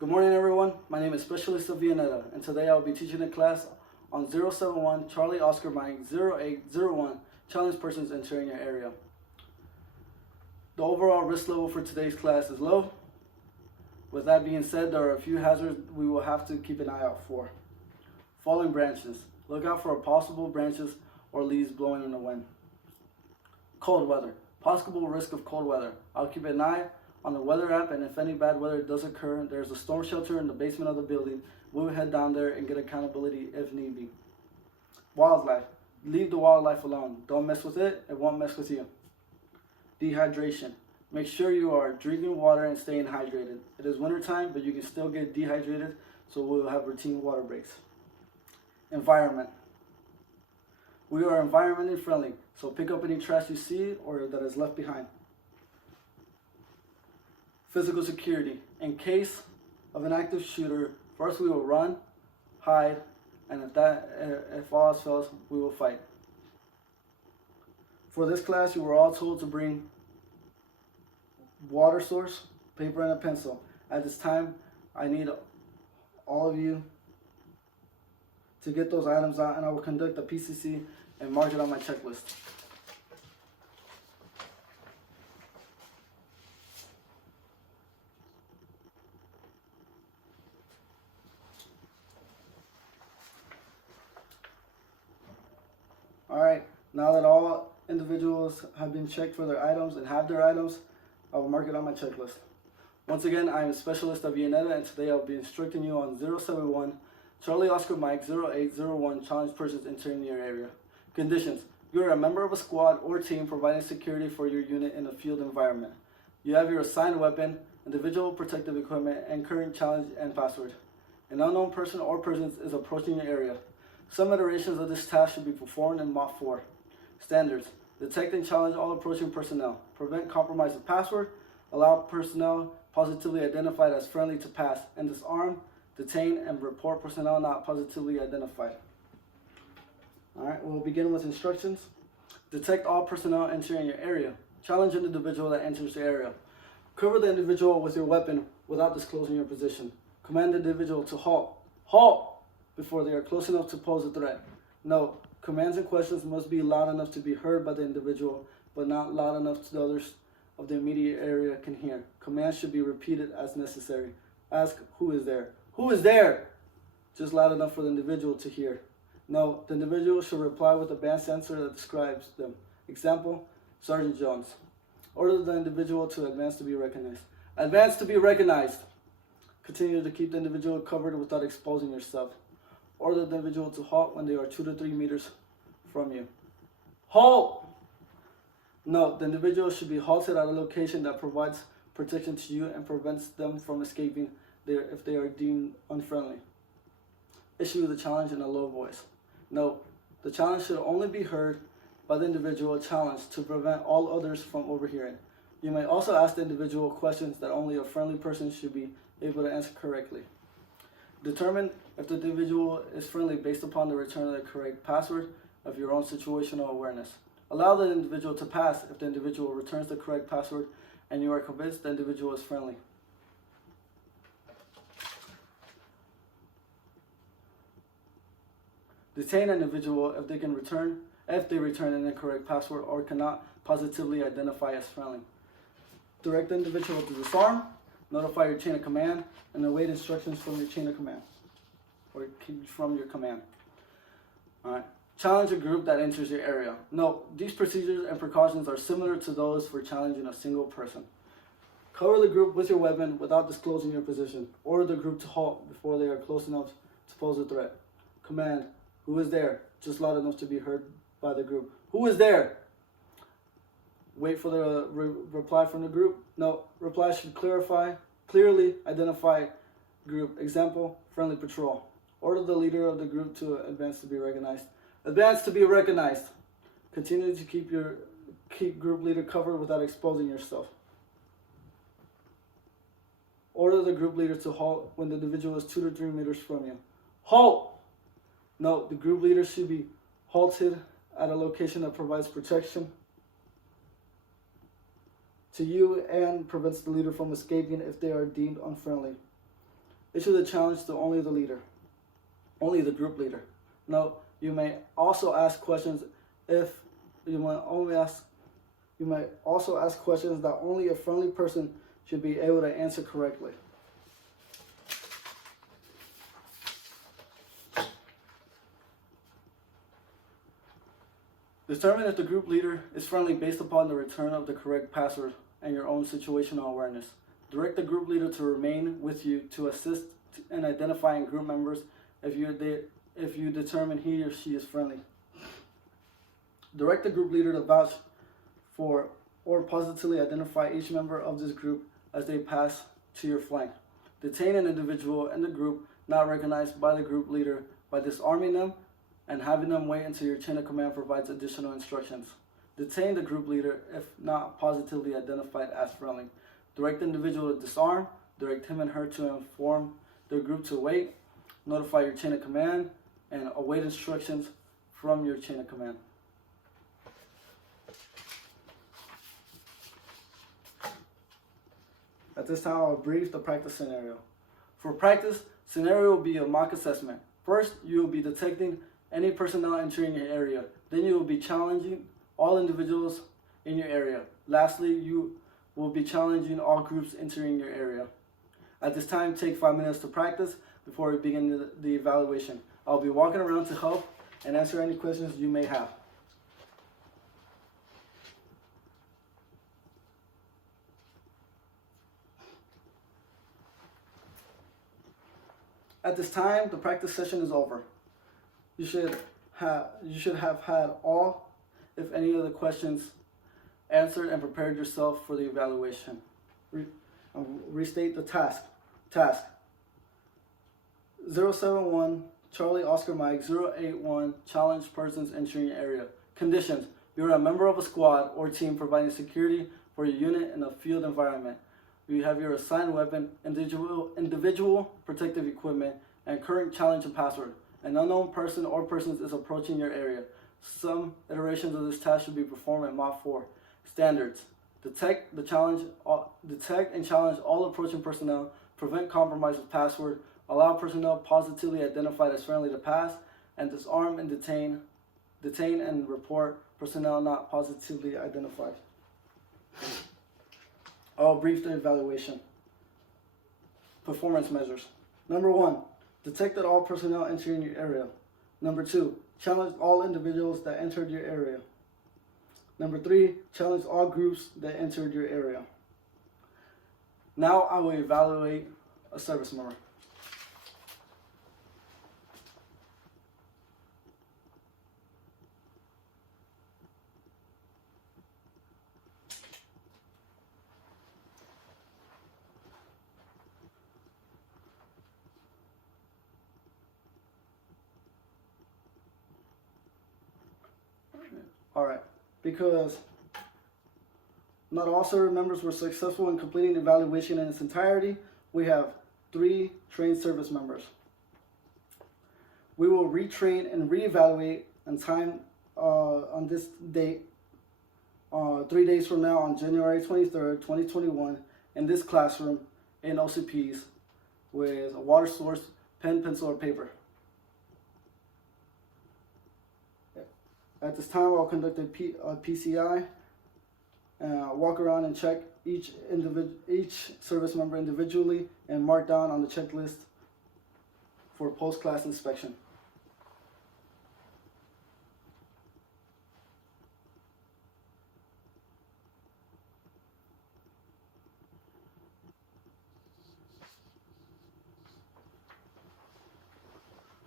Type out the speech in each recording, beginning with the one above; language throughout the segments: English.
Good morning, everyone. My name is Specialist Avillaneda, and today I will be teaching a class on 071 Charlie Oscar Mike 0801 challenged persons entering your area. The overall risk level for today's class is low. With that being said, there are a few hazards we will have to keep an eye out for. Falling branches. Look out for possible branches or leaves blowing in the wind. Cold weather. Possible risk of cold weather. I'll keep an eye on the weather app, and if any bad weather does occur, there's a storm shelter in the basement of the building. We'll head down there and get accountability if need be. Wildlife. Leave the wildlife alone. Don't mess with it. It won't mess with you. Dehydration. Make sure you are drinking water and staying hydrated. It is wintertime, but you can still get dehydrated, so we'll have routine water breaks. Environment. We are environmentally friendly, so pick up any trash you see or that is left behind. Physical security. In case of an active shooter, first we will run, hide, and if all else fails, we will fight. For this class, you were all told to bring water source, paper, and a pencil. At this time, I need all of you to get those items out, and I will conduct a PCC and mark it on my checklist. Alright, now that all individuals have been checked for their items and have their items, I will mark it on my checklist. Once again, I am Specialist Avillaneda, and today I'll be instructing you on 071 Charlie Oscar Mike 0801 challenged persons entering your area. Conditions. You are a member of a squad or team providing security for your unit in a field environment. You have your assigned weapon, individual protective equipment, and current challenge and password. An unknown person or persons is approaching your area. Some iterations of this task should be performed in Mod 4. Standards. Detect and challenge all approaching personnel. Prevent compromise of password. Allow personnel positively identified as friendly to pass, and disarm, detain, and report personnel not positively identified. Alright, we'll begin with instructions. Detect all personnel entering your area. Challenge an individual that enters the area. Cover the individual with your weapon without disclosing your position. Command the individual to halt. Halt! Before they are close enough to pose a threat. Note, commands and questions must be loud enough to be heard by the individual, but not loud enough to the others of the immediate area can hear. Commands should be repeated as necessary. Ask, who is there? Who is there? Just loud enough for the individual to hear. Note, the individual should reply with a band answer that describes them. Example, Sergeant Jones. Order the individual to advance to be recognized. Advance to be recognized. Continue to keep the individual covered without exposing yourself. Order the individual to halt when they are 2 to 3 meters from you. Halt! Note, the individual should be halted at a location that provides protection to you and prevents them from escaping there if they are deemed unfriendly. Issue the challenge in a low voice. Note, the challenge should only be heard by the individual challenged to prevent all others from overhearing. You may also ask the individual questions that only a friendly person should be able to answer correctly. Determine if the individual is friendly based upon the return of the correct password of your own situational awareness. Allow the individual to pass if the individual returns the correct password and you are convinced the individual is friendly. Detain an individual if they return an incorrect password or cannot positively identify as friendly. Direct the individual to disarm. Notify your chain of command and await instructions from your chain of command or from your command. Alright. Challenge a group that enters your area. Note, these procedures and precautions are similar to those for challenging a single person. Cover the group with your weapon without disclosing your position. Order the group to halt before they are close enough to pose a threat. Command, who is there? Just loud enough to be heard by the group. Who is there? Wait for the reply from the group. No, reply should clearly identify group. Example, friendly patrol. Order the leader of the group to advance to be recognized. Advance to be recognized. Continue to keep group leader covered without exposing yourself. Order the group leader to halt when the individual is 2 to 3 meters from you. Halt! Note, the group leader should be halted at a location that provides protection to you and prevents the leader from escaping if they are deemed unfriendly. Issue the challenge to only the leader, only the group leader. Now, you may also ask questions if you might only ask. You might also ask questions that only a friendly person should be able to answer correctly. Determine if the group leader is friendly based upon the return of the correct password and your own situational awareness. Direct the group leader to remain with you to assist in identifying group members if you determine he or she is friendly. Direct the group leader to vouch for or positively identify each member of this group as they pass to your flank. Detain an individual in the group not recognized by the group leader by disarming them and having them wait until your chain of command provides additional instructions. Detain the group leader if not positively identified as friendly. Direct the individual to disarm, direct him and her to inform the group to wait, notify your chain of command, and await instructions from your chain of command. At this time, I'll brief the practice scenario. For practice, scenario will be a mock assessment. First, you will be detecting any personnel entering your area. Then you will be challenging all individuals in your area. Lastly, you will be challenging all groups entering your area. At this time, take 5 minutes to practice before we begin the evaluation. I'll be walking around to help and answer any questions you may have. At this time, the practice session is over. You should have had all, if any, of the questions answered and prepared yourself for the evaluation. Restate the task. Task 071 Charlie Oscar Mike 081 challenge persons entering your area. Conditions: you are a member of a squad or team providing security for your unit in a field environment. You have your assigned weapon, individual protective equipment, and current challenge and password. An unknown person or persons is approaching your area. Some iterations of this task should be performed at Mod 4. Standards: detect and challenge all approaching personnel, prevent compromise with password, allow personnel positively identified as friendly to pass, and disarm and detain and report personnel not positively identified. I'll brief the evaluation. Performance measures. Number 1, detected all personnel entering your area. Number 2, challenge all individuals that entered your area. Number 3, challenge all groups that entered your area. Now I will evaluate a service member. Alright, because not all service members were successful in completing the evaluation in its entirety, we have 3 trained service members. We will retrain and reevaluate on time on this date, 3 days from now on January 23rd, 2021, in this classroom in OCPs with a water source, pen, pencil, or paper. At this time, I'll conduct a PCI, walk around and check each service member individually and mark down on the checklist for post-class inspection.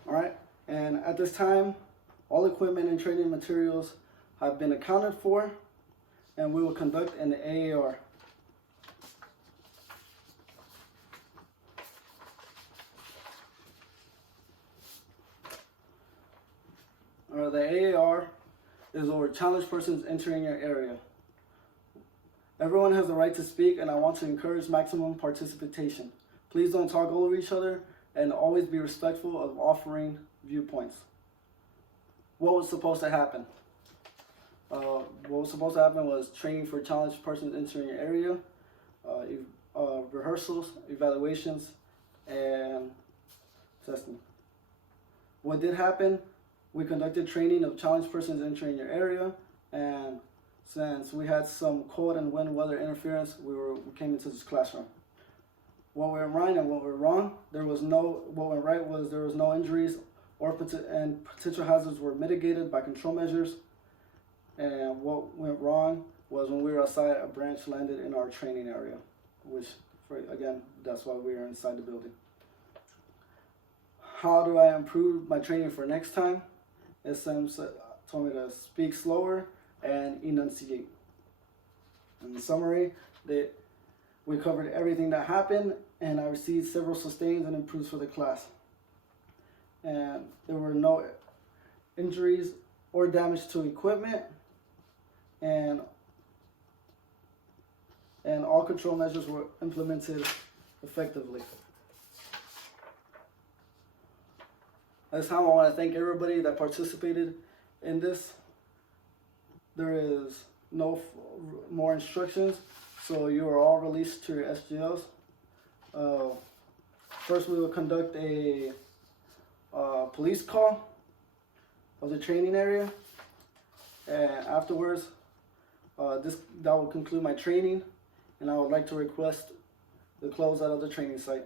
All right, and at this time, all equipment and training materials have been accounted for, and we will conduct an AAR. The AAR is over challenged persons entering your area. Everyone has the right to speak, and I want to encourage maximum participation. Please don't talk over each other, and always be respectful of offering viewpoints. What was supposed to happen? What was supposed to happen was training for challenged persons entering your area, rehearsals, evaluations, and testing. What did happen? We conducted training of challenged persons entering your area, and since we had some cold and wind weather interference, we came into this classroom. What went right and what went wrong, what went right was there was no injuries and potential hazards were mitigated by control measures. And what went wrong was when we were outside, a branch landed in our training area, which, again, that's why we were inside the building. How do I improve my training for next time? SM told me to speak slower and enunciate. In summary, we covered everything that happened, and I received several sustains and improves for the class. And there were no injuries or damage to equipment, and all control measures were implemented effectively. At this time, I want to thank everybody that participated in this. There is no more instructions, so you are all released to your SGLs. First, we will conduct a police call of the training area, and afterwards, that will conclude my training, and I would like to request the closeout of the training site.